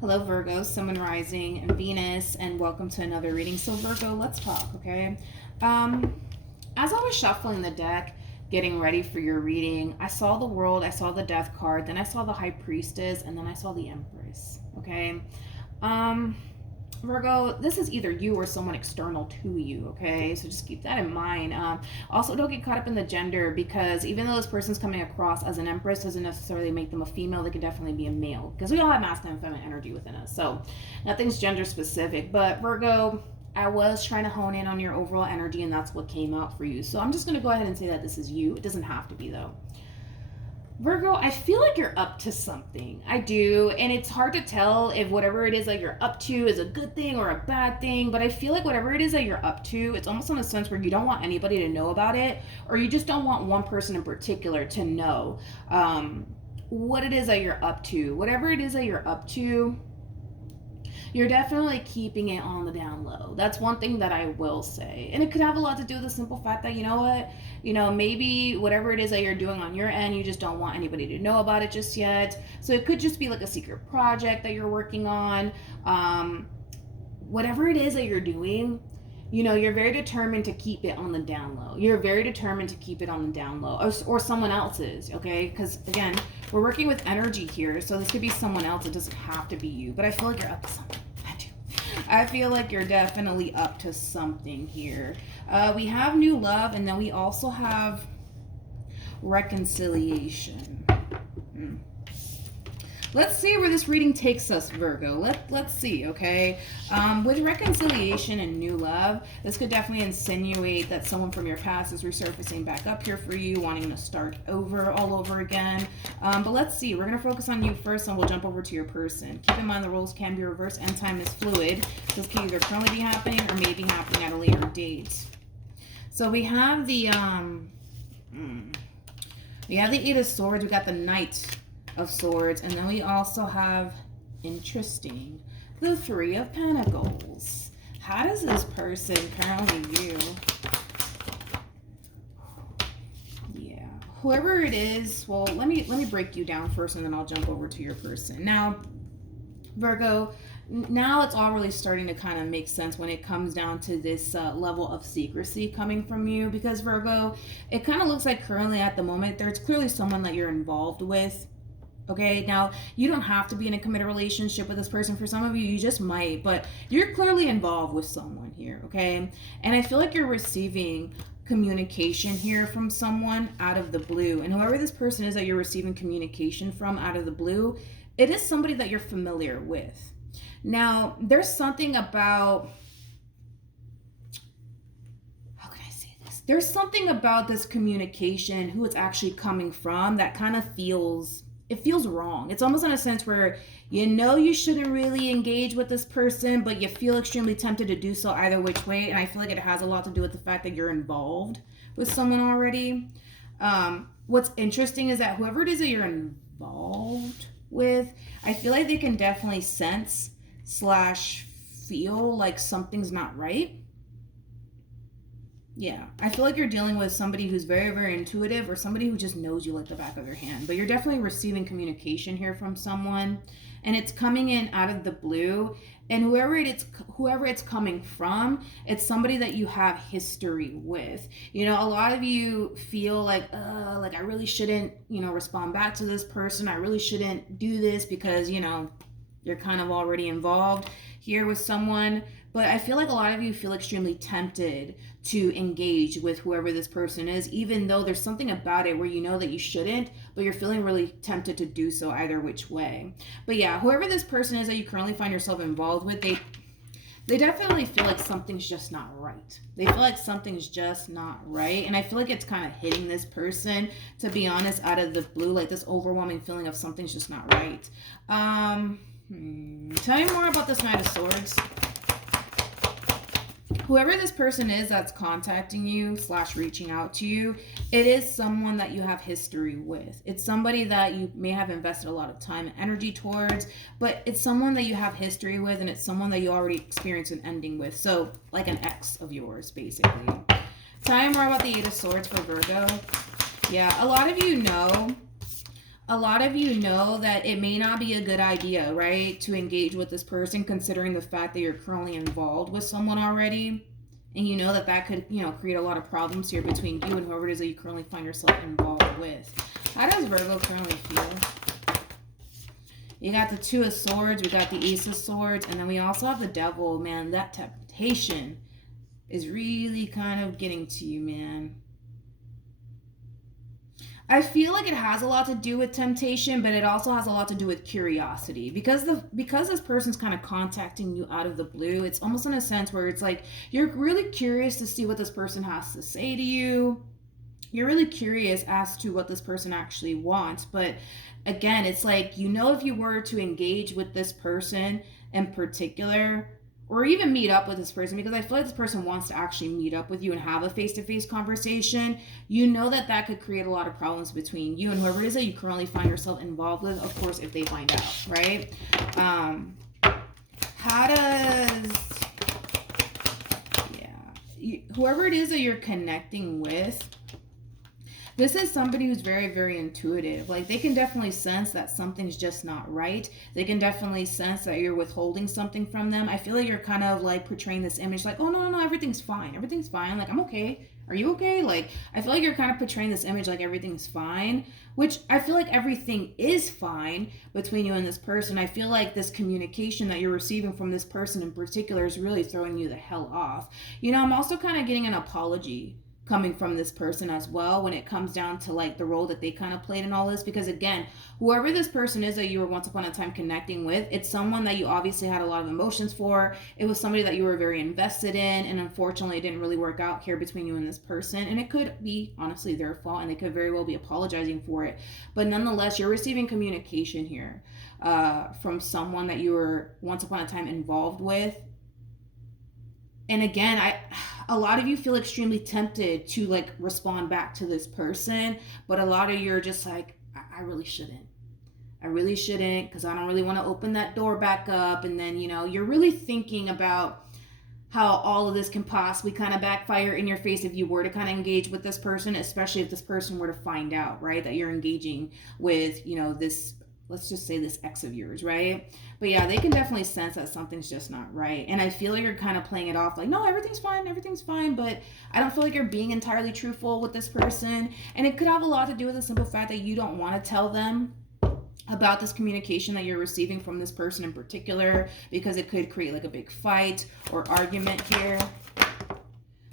Hello, Virgo, Sun, Moon, Rising, and Venus, and welcome to another reading. So, Virgo, let's talk, okay? As I was shuffling the deck, getting ready for your reading, I saw the World, I saw the Death card, then I saw the High Priestess, and then I saw the Empress, okay? Virgo, this is either you or someone external to you, okay? So just keep that in mind. Also, don't get caught up in the gender, because even though this person's coming across as an empress doesn't necessarily make them a female. They could definitely be a male, because we all have masculine and feminine energy within us. So nothing's gender specific. But Virgo, I was trying to hone in on your overall energy, and that's what came out for you. So I'm just going to go ahead and say that this is you. It doesn't have to be, though. Virgo, I feel like you're up to something. I do. And it's hard to tell if whatever it is that you're up to is a good thing or a bad thing. But I feel like whatever it is that you're up to, it's almost in a sense where you don't want anybody to know about it, or you just don't want one person in particular to know what it is that you're up to. Whatever it is that you're up to, you're definitely keeping it on the down low. That's one thing that I will say. And it could have a lot to do with the simple fact that, you know what, maybe whatever it is that you're doing on your end, you just don't want anybody to know about it just yet. So it could just be like a secret project that you're working on. Whatever it is that you're doing, you're very determined to keep it on the down low. You're very determined to keep it on the down low, or someone else's, okay? Because, again, we're working with energy here, so this could be someone else. It doesn't have to be you, but I feel like you're up to something. I feel like you're definitely up to something here. We have new love, and then we also have reconciliation. Let's see where this reading takes us, Virgo. Let's see, okay? With reconciliation and new love, this could definitely insinuate that someone from your past is resurfacing back up here for you, wanting to start over all over again. But let's see. We're going to focus on you first, and we'll jump over to your person. Keep in mind the roles can be reversed and time is fluid. This can either currently be happening or maybe happening at a later date. So we have the Eight of Swords. We got the Knight of Swords, and then we also have, interesting, the Three of Pentacles. How does this person currently view? Yeah, whoever it is. Well, let me break you down first, and then I'll jump over to your person. Now, Virgo, now it's all really starting to kind of make sense when it comes down to this level of secrecy coming from you, because Virgo, it kind of looks like currently at the moment there's clearly someone that you're involved with. Okay, now you don't have to be in a committed relationship with this person. For some of you, you just might, but you're clearly involved with someone here, okay? And I feel like you're receiving communication here from someone out of the blue. And whoever this person is that you're receiving communication from out of the blue, it is somebody that you're familiar with. Now, there's something about, how can I say this? There's something about this communication, who it's actually coming from, that kind of feels wrong. It's almost in a sense where you shouldn't really engage with this person, but you feel extremely tempted to do so either which way. And I feel like it has a lot to do with the fact that you're involved with someone already. What's interesting is that whoever it is that you're involved with, I feel like they can definitely sense / feel like something's not right. Yeah, I feel like you're dealing with somebody who's very, very intuitive, or somebody who just knows you like the back of their hand. But you're definitely receiving communication here from someone, and it's coming in out of the blue. And whoever it's coming from, it's somebody that you have history with. A lot of you feel like I really shouldn't, respond back to this person. I really shouldn't do this because, you're kind of already involved here with someone. But I feel like a lot of you feel extremely tempted to engage with whoever this person is, even though there's something about it where you know that you shouldn't, but you're feeling really tempted to do so either which way. But yeah, whoever this person is that you currently find yourself involved with, they definitely feel like something's just not right. They feel like something's just not right. And I feel like it's kind of hitting this person, to be honest, out of the blue, like this overwhelming feeling of something's just not right. Tell me more about this Knight of Swords. Whoever this person is that's contacting you / reaching out to you, it is someone that you have history with. It's somebody that you may have invested a lot of time and energy towards, but it's someone that you have history with, and it's someone that you already experienced an ending with. So like an ex of yours, basically. Tell me more about the Eight of Swords for Virgo. Yeah, a lot of you know A lot of you know that it may not be a good idea, right, to engage with this person, considering the fact that you're currently involved with someone already. And you know that that could, create a lot of problems here between you and whoever it is that you currently find yourself involved with. How does Virgo currently feel? You got the Two of Swords, we got the Ace of Swords, and then we also have the Devil. Man, that temptation is really kind of getting to you, man. I feel like it has a lot to do with temptation, but it also has a lot to do with curiosity. Because this person's kind of contacting you out of the blue, it's almost in a sense where it's like you're really curious to see what this person has to say to you. You're really curious as to what this person actually wants. But again, it's like, if you were to engage with this person in particular, or even meet up with this person, because I feel like this person wants to actually meet up with you and have a face-to-face conversation, that could create a lot of problems between you and whoever it is that you currently find yourself involved with, of course, if they find out, right? How does, whoever it is that you're connecting with, this is somebody who's very, very intuitive. Like, they can definitely sense that something's just not right. They can definitely sense that you're withholding something from them. I feel like you're kind of like portraying this image like, oh, no, everything's fine. Everything's fine. Like, I'm okay. Are you okay? Like, I feel like you're kind of portraying this image like everything's fine, which I feel like everything is fine between you and this person. I feel like this communication that you're receiving from this person in particular is really throwing you the hell off. I'm also kind of getting an apology coming from this person as well when it comes down to like the role that they kind of played in all this, because again, whoever this person is that you were once upon a time connecting with, it's someone that you obviously had a lot of emotions for. It was somebody that you were very invested in, and unfortunately it didn't really work out here between you and this person, and it could be honestly their fault, and they could very well be apologizing for it. But nonetheless, you're receiving communication here from someone that you were once upon a time involved with. And again, a lot of you feel extremely tempted to like respond back to this person, but a lot of you are just like, I really shouldn't. I really shouldn't, because I don't really want to open that door back up. And then, you're really thinking about how all of this can possibly kind of backfire in your face if you were to kind of engage with this person, especially if this person were to find out, right, that you're engaging with, this, let's just say this ex of yours, right? But yeah, they can definitely sense that something's just not right. And I feel like you're kind of playing it off like, no, everything's fine. But I don't feel like you're being entirely truthful with this person. And it could have a lot to do with the simple fact that you don't want to tell them about this communication that you're receiving from this person in particular, because it could create like a big fight or argument here.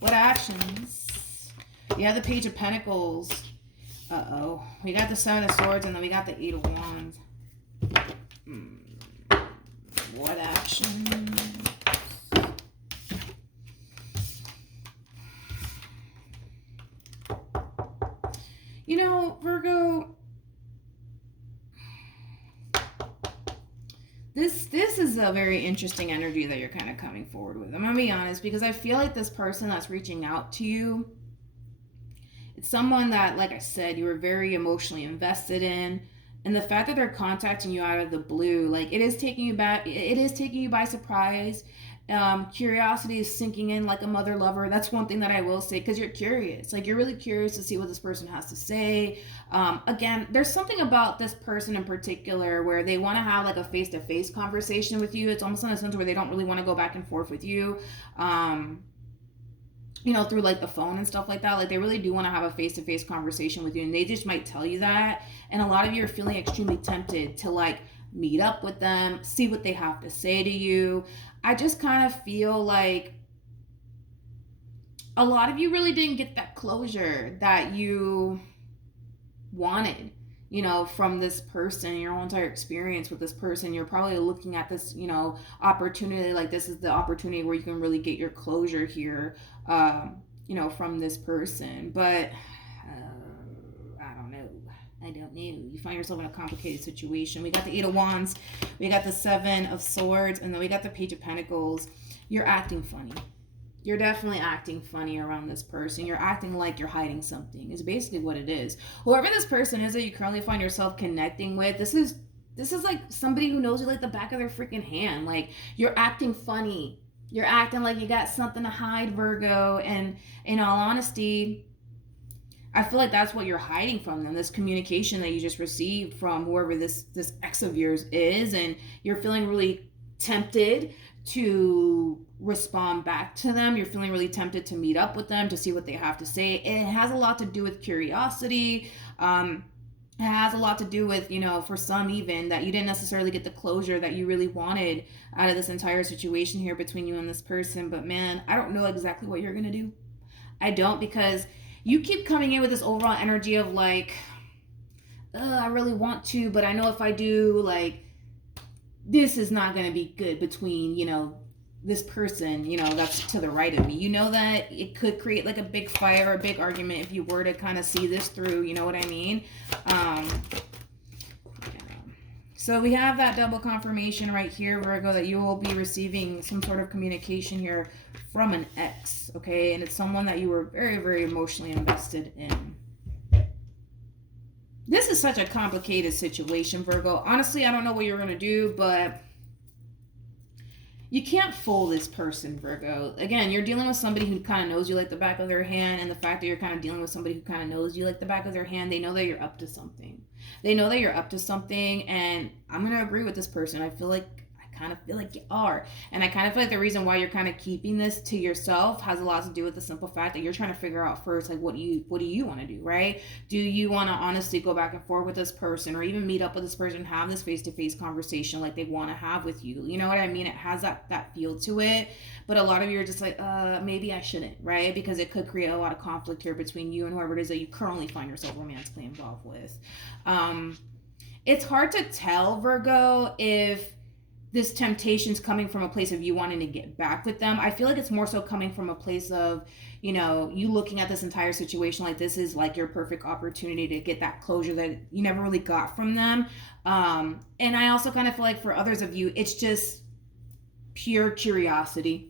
What actions? You have the Page of Pentacles. Uh-oh. We got the Seven of Swords, and then we got the Eight of Wands. What action? Virgo, this is a very interesting energy that you're kind of coming forward with. I'm going to be honest, because I feel like this person that's reaching out to you, it's someone that, like I said, you were very emotionally invested in. And the fact that they're contacting you out of the blue, like, it is taking you back. It is taking you by surprise. Curiosity is sinking in like a mother lover. That's one thing that I will say, because you're curious. Like, you're really curious to see what this person has to say. Again, there's something about this person in particular where they want to have like a face-to-face conversation with you. It's almost in a sense where they don't really want to go back and forth with you. Through like the phone and stuff like that. Like, they really do want to have a face-to-face conversation with you, and they just might tell you that. And a lot of you are feeling extremely tempted to like meet up with them, see what they have to say to you. I just kind of feel like a lot of you really didn't get that closure that you wanted, from this person, your whole entire experience with this person. You're probably looking at this, opportunity, like this is the opportunity where you can really get your closure here, from this person. But I don't know. You find yourself in a complicated situation. We got the Eight of Wands, we got the Seven of Swords, and then we got the Page of Pentacles. You're acting funny. You're definitely acting funny around this person. You're acting like you're hiding something, is basically what it is. Whoever this person is that you currently find yourself connecting with, this is like somebody who knows you like the back of their freaking hand. Like, you're acting funny. You're acting like you got something to hide, Virgo. And in all honesty, I feel like that's what you're hiding from them, this communication that you just received from whoever this ex of yours is, and you're feeling really tempted to respond back to them. You're feeling really tempted to meet up with them to see what they have to say. It has a lot to do with curiosity. It has a lot to do with, for some even, that you didn't necessarily get the closure that you really wanted out of this entire situation here between you and this person. But man, I don't know exactly what you're gonna do. I don't, because you keep coming in with this overall energy of like, I really want to, but I know if I do, like, this is not going to be good between, this person, that's to the right of me. You know that it could create like a big fight or a big argument if you were to kind of see this through, you know what I mean? So we have that double confirmation right here, Virgo, that you will be receiving some sort of communication here from an ex, okay? And it's someone that you were very, very emotionally invested in. This is such a complicated situation, Virgo. Honestly, I don't know what you're going to do, but you can't fool this person, Virgo. Again, you're dealing with somebody who kind of knows you like the back of their hand, and the fact that you're kind of dealing with somebody who kind of knows you like the back of their hand, they know that you're up to something. They know that you're up to something, and I'm going to agree with this person. I kind of feel like you are. And I kind of feel like the reason why you're kind of keeping this to yourself has a lot to do with the simple fact that you're trying to figure out first, like, what do you want to do, right? Do you want to honestly go back and forth with this person, or even meet up with this person, have this face-to-face conversation like they want to have with you? You know what I mean? It has that feel to it. But a lot of you are just like, maybe I shouldn't, right? Because it could create a lot of conflict here between you and whoever it is that you currently find yourself romantically involved with. It's hard to tell, Virgo, if this temptation's coming from a place of you wanting to get back with them. I feel like it's more so coming from a place of, you looking at this entire situation like this is like your perfect opportunity to get that closure that you never really got from them. And I also kind of feel like for others of you, it's just pure curiosity.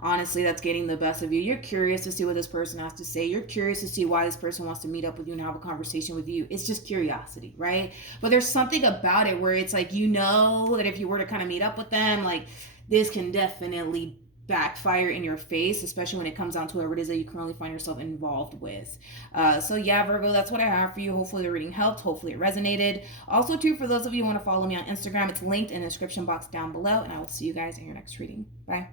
Honestly, that's getting the best of you. You're curious to see what this person has to say. You're curious to see why this person wants to meet up with you and have a conversation with you. It's just curiosity, right? But there's something about it where it's like, that if you were to kind of meet up with them, like, this can definitely backfire in your face, especially when it comes down to whoever it is that you currently find yourself involved with. So yeah, Virgo, that's what I have for you. Hopefully the reading helped. Hopefully it resonated. Also, too, for those of you who want to follow me on Instagram, it's linked in the description box down below, and I will see you guys in your next reading. Bye.